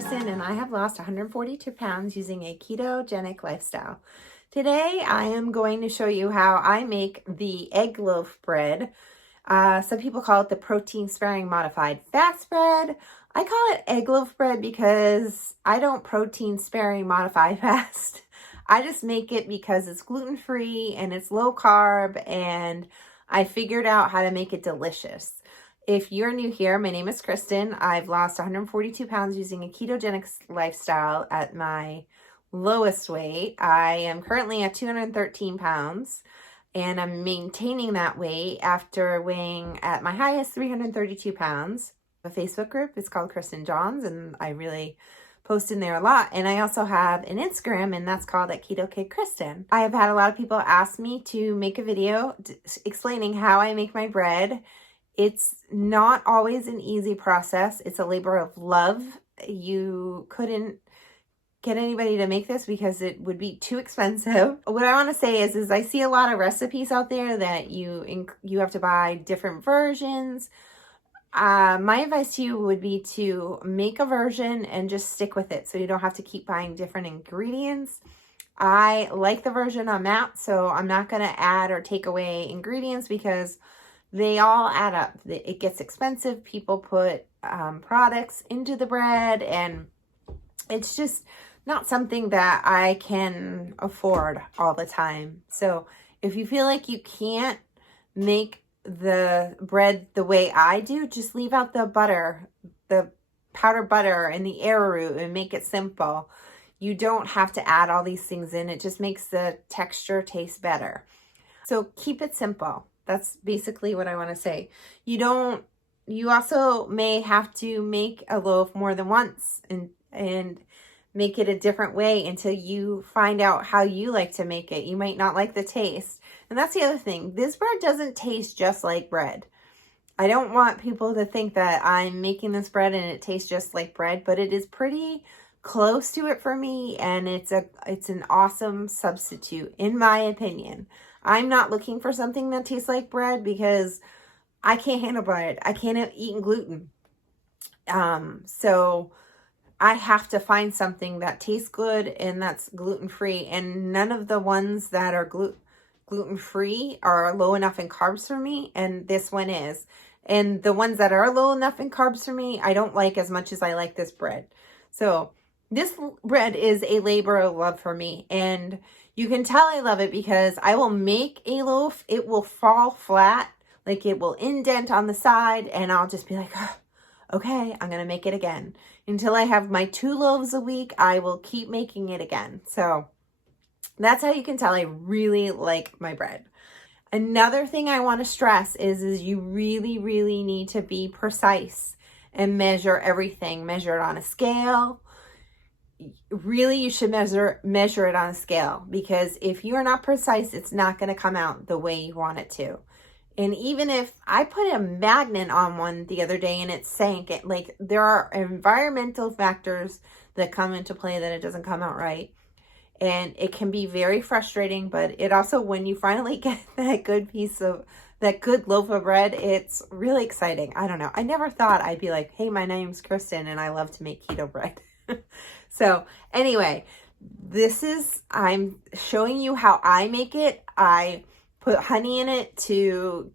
Kristen, and I have lost 142 pounds using a ketogenic lifestyle. Today, I am going to show you how I make the egg loaf bread. Some people call it the protein-sparing modified fast bread. I call it egg loaf bread because I don't protein-sparing modify fast. I just make it because it's gluten-free and it's low carb, and I figured out how to make it delicious. If you're new here, my name is Kristen. I've lost 142 pounds using a ketogenic lifestyle at my lowest weight. I am currently at 213 pounds, and I'm maintaining that weight after weighing at my highest 332 pounds. A Facebook group, it's called Kristen Johns, and I really post in there a lot. And I also have an Instagram, and that's called at Keto Kid Kristen. I have had a lot of people ask me to make a video explaining how I make my bread. It's not always an easy process. It's a labor of love. You couldn't get anybody to make this because it would be too expensive. What I want to say is I see a lot of recipes out there that you have to buy different versions. My advice to you would be to make a version and just stick with it so you don't have to keep buying different ingredients. I like the version I'm at, so I'm not going to add or take away ingredients because they all add up. It gets expensive. People put products into the bread, and it's just not something that I can afford all the time. So if you feel like you can't make the bread the way I do, just leave out the butter, the powdered butter and the arrowroot, and make it simple. You don't have to add all these things in. It just makes the texture taste better. So keep it simple. That's basically what I want to say. You also may have to make a loaf more than once and make it a different way until you find out how you like to make it. You might not like the taste. And that's the other thing. This bread doesn't taste just like bread. I don't want people to think that I'm making this bread and it tastes just like bread, but it is pretty close to it for me, and it's an awesome substitute in my opinion. I'm not looking for something that tastes like bread because I can't handle bread. I can't eat gluten. So I have to find something that tastes good and that's gluten-free. And none of the ones that are gluten-free are low enough in carbs for me. And this one is. And the ones that are low enough in carbs for me, I don't like as much as I like this bread. So this bread is a labor of love for me. And you can tell I love it because I will make a loaf. It will fall flat, like it will indent on the side, and I'll just be like, oh, okay, I'm going to make it again. Until I have my 2 loaves a week, I will keep making it again. So that's how you can tell I really like my bread. Another thing I want to stress is you really, really need to be precise and measure everything. Measure it on a scale. Really, you should measure it on a scale, because if you're not precise, it's not going to come out the way you want it to. And even if I put a magnet on one the other day and it sank, there are environmental factors that come into play that it doesn't come out right. And it can be very frustrating, but it also, when you finally get that good loaf of bread, it's really exciting. I don't know. I never thought I'd be like, hey, my name's Kristen and I love to make keto bread. So anyway, I'm showing you how I make it. I put honey in it to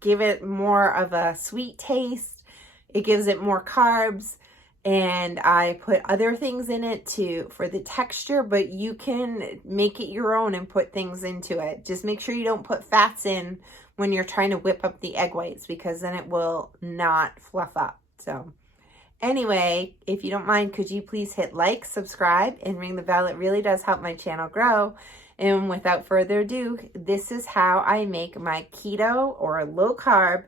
give it more of a sweet taste. It gives it more carbs. And I put other things in it for the texture, but you can make it your own and put things into it. Just make sure you don't put fats in when you're trying to whip up the egg whites, because then it will not fluff up. So anyway, if you don't mind, could you please hit like, subscribe, and ring the bell? It really does help my channel grow. And without further ado, this is how I make my keto or low carb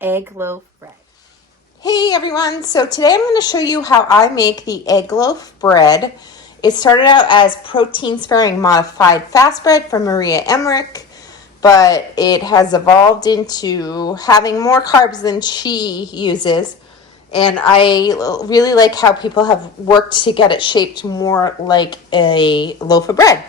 egg loaf bread. Hey everyone, so today I'm going to show you how I make the egg loaf bread. It started out as protein-sparing modified fast bread from Maria Emmerich, but it has evolved into having more carbs than she uses. And I really like how people have worked to get it shaped more like a loaf of bread.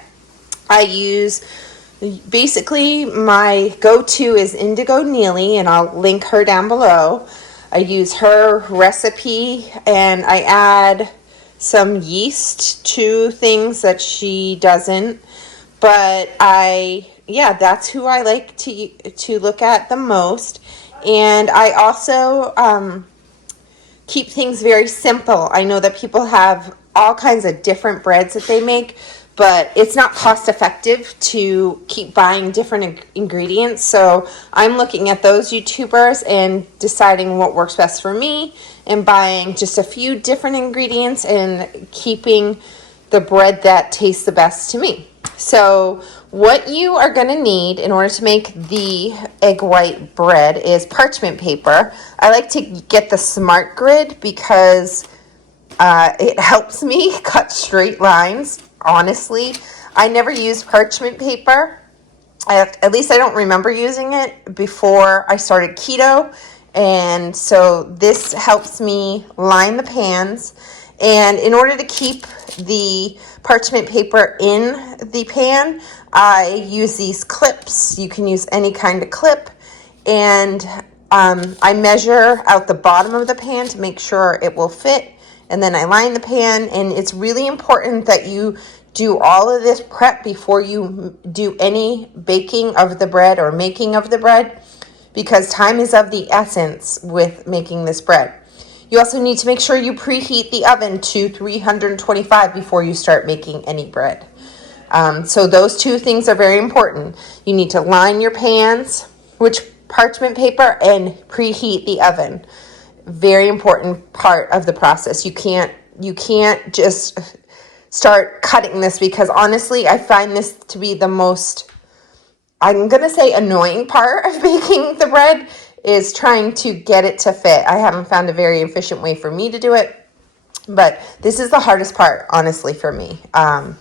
Basically, my go-to is Indigo Neely, and I'll link her down below. I use her recipe, and I add some yeast to things that she doesn't. But that's who I like to look at the most. And I also keep things very simple. I know that people have all kinds of different breads that they make, but it's not cost effective to keep buying different ingredients. So I'm looking at those YouTubers and deciding what works best for me and buying just a few different ingredients and keeping the bread that tastes the best to me. So what you are going to need in order to make the egg white bread is parchment paper. I like to get the Smart Grid because it helps me cut straight lines. Honestly, I never used parchment paper. At least I don't remember using it before I started keto. And so this helps me line the pans. And in order to keep the parchment paper in the pan, I use these clips. You can use any kind of clip. And I measure out the bottom of the pan to make sure it will fit. And then I line the pan. And it's really important that you do all of this prep before you do any baking of the bread or making of the bread, because time is of the essence with making this bread. You also need to make sure you preheat the oven to 325 before you start making any bread. So those two things are very important. You need to line your pans, which parchment paper, and preheat the oven. Very important part of the process. You can't just start cutting this, because honestly, I find this to be the most, I'm going to say, annoying part of baking the bread is trying to get it to fit. I haven't found a very efficient way for me to do it, but this is the hardest part, honestly, for me.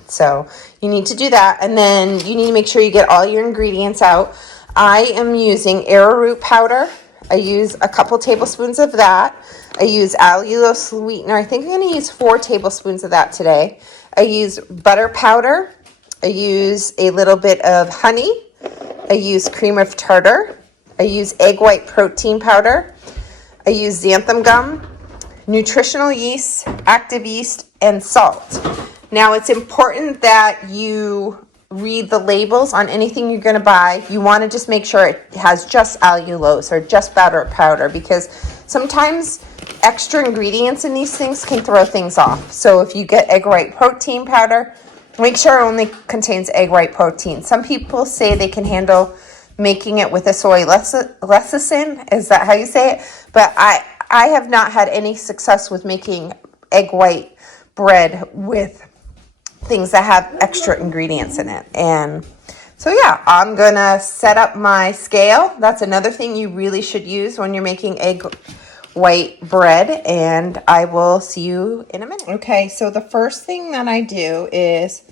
So you need to do that, and then you need to make sure you get all your ingredients out. I am using arrowroot powder. I use a couple tablespoons of that. I use allulose sweetener. I think I'm going to use 4 tablespoons of that today. I use butter powder. I use a little bit of honey. I use cream of tartar. I use egg white protein powder. I use xanthan gum, nutritional yeast, active yeast, and salt. Now, it's important that you read the labels on anything you're going to buy. You want to just make sure it has just allulose or just butter powder, because sometimes extra ingredients in these things can throw things off. So if you get egg white protein powder, make sure it only contains egg white protein. Some people say they can handle making it with a soy lecithin. Is that how you say it? But I have not had any success with making egg white bread with things that have extra ingredients in it. And so yeah, I'm gonna set up my scale. That's another thing you really should use when you're making egg white bread, and I will see you in a minute. Okay, so the first thing that I do is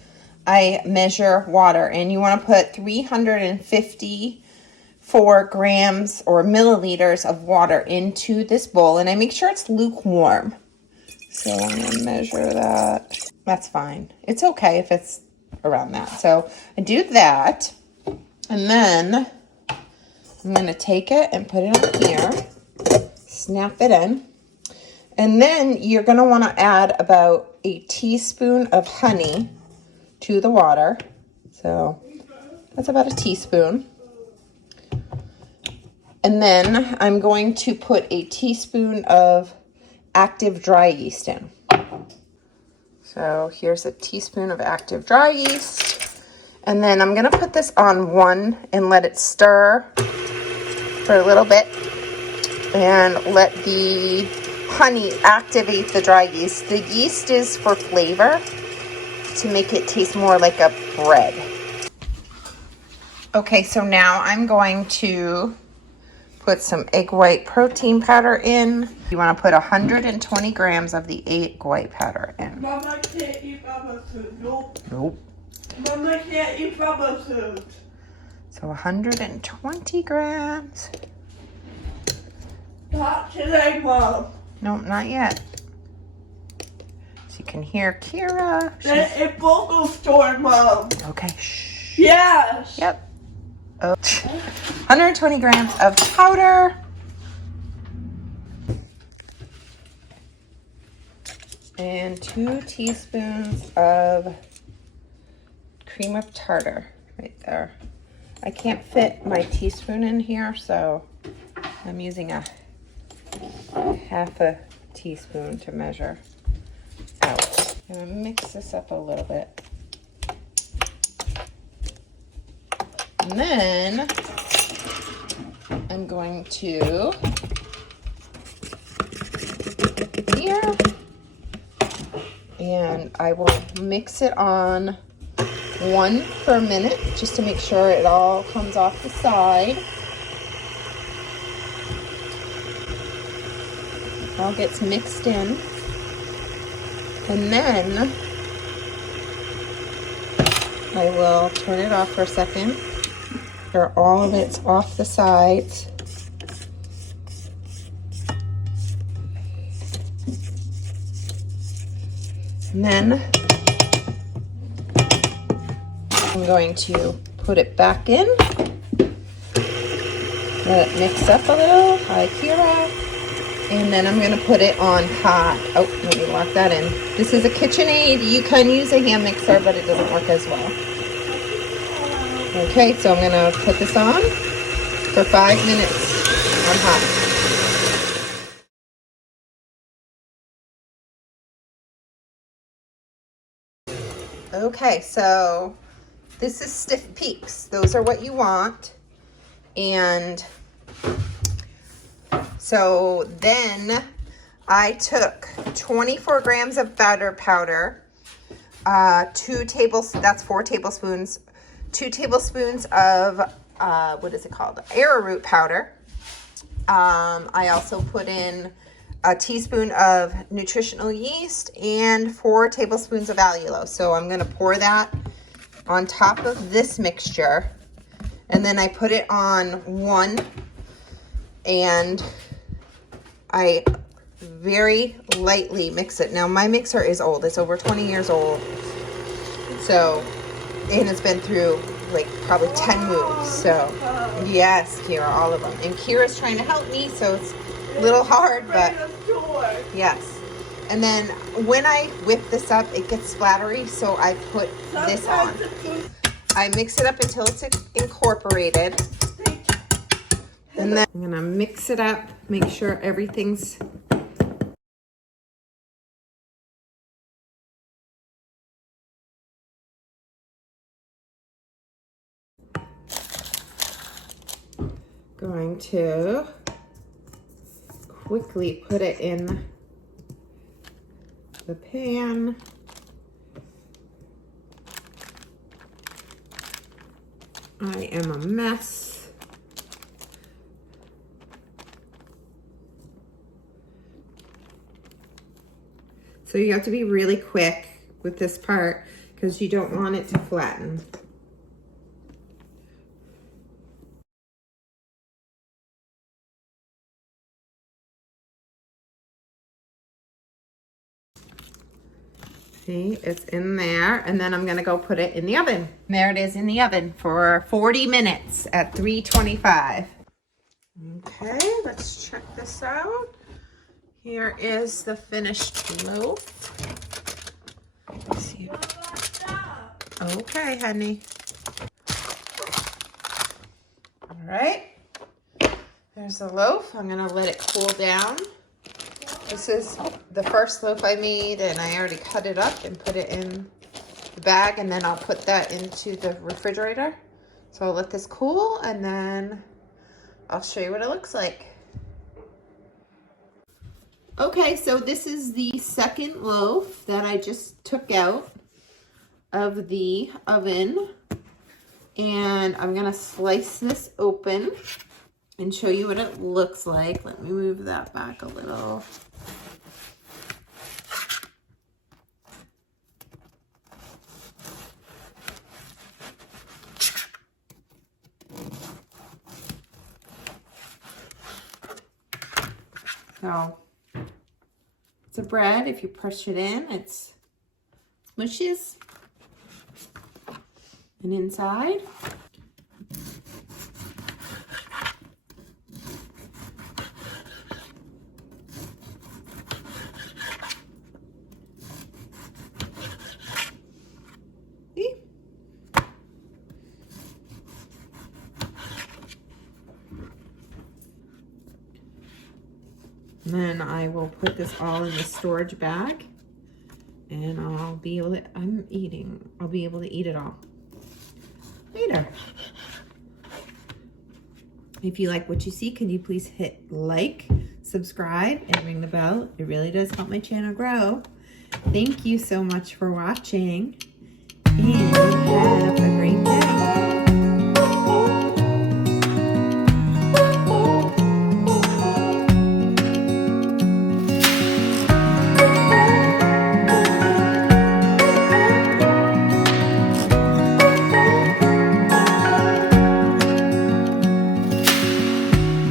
I measure water, and you want to put 354 grams or milliliters of water into this bowl, and I make sure it's lukewarm. So I'm going to measure that. That's fine. It's okay if it's around that. So I do that, and then I'm going to take it and put it on here, snap it in, and then you're going to want to add about a teaspoon of honey to the water. So that's about a teaspoon. And then I'm going to put a teaspoon of active dry yeast in. So here's a teaspoon of active dry yeast. And then I'm going to put this on 1 and let it stir for a little bit and let the honey activate the dry yeast. The yeast is for flavor, to make it taste more like a bread. Okay, so now I'm going to put some egg white protein powder in. You want to put 120 grams of the egg white powder in. Mama can't eat Baba food. Nope. Nope. Mama can't eat Baba food. So 120 grams. Not today, Mom. Nope, not yet. So you can hear Kira. It vocal store, Mom. Okay, shh. Yes. Yep. Oh. 120 grams of powder. and 2 teaspoons of cream of tartar right there. I can't fit my teaspoon in here, so I'm using a half a teaspoon to measure out. I'm gonna mix this up a little bit. And then I'm going to here, and I will mix it on 1 per minute just to make sure it all comes off the side. All gets mixed in. And then I will turn it off for a second. Or all of it's off the sides. And then I'm going to put it back in. Let it mix up a little. Hi, Kira. And then I'm going to put it on hot. Oh, let me lock that in. This is a KitchenAid. You can use a hand mixer, but it doesn't work as well. Okay, so I'm going to put this on for 5 minutes on hot. Okay, so this is stiff peaks. Those are what you want. And so then I took 24 grams of batter powder, 4 tablespoons, 2 tablespoons of, what is it called? Arrowroot powder. I also put in a teaspoon of nutritional yeast and 4 tablespoons of allulose. So I'm going to pour that on top of this mixture. And then I put it on 1, and I very lightly mix it. Now my mixer is old. It's over 20 years old. So, and it's been through like probably 10 moves. So yes, Kira, all of them. And Kira's trying to help me, so it's a little hard, but yes. And then when I whip this up, it gets splattery, so I put this on. I mix it up until it's incorporated. And then I'm gonna mix it up, make sure everything's going to quickly put it in the pan. I am a mess. So you have to be really quick with this part because you don't want it to flatten. See, it's in there, and then I'm gonna go put it in the oven. There it is in the oven for 40 minutes at 325. Okay, let's check this out. Here is the finished loaf. Let's see. Okay, honey. All right, there's the loaf. I'm gonna let it cool down. This is the first loaf I made, and I already cut it up and put it in the bag, and then I'll put that into the refrigerator. So I'll let this cool, and then I'll show you what it looks like. Okay, so this is the second loaf that I just took out of the oven, and I'm gonna slice this open and show you what it looks like. Let me move that back a little. So it's a bread. If you push it in, it's smushes. And inside, then I will put this all in the storage bag, and I'll be able to, I'll be able to eat it all later. If you like what you see, can you please hit like, subscribe, and ring the bell? It really does help my channel grow. Thank you so much for watching, and have a great day.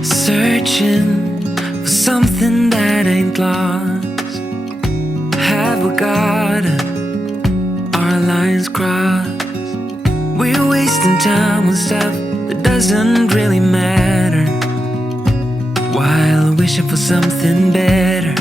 Searching for something that ain't lost. Have we got our lines crossed? We're wasting time on stuff that doesn't really matter, while wishing for something better.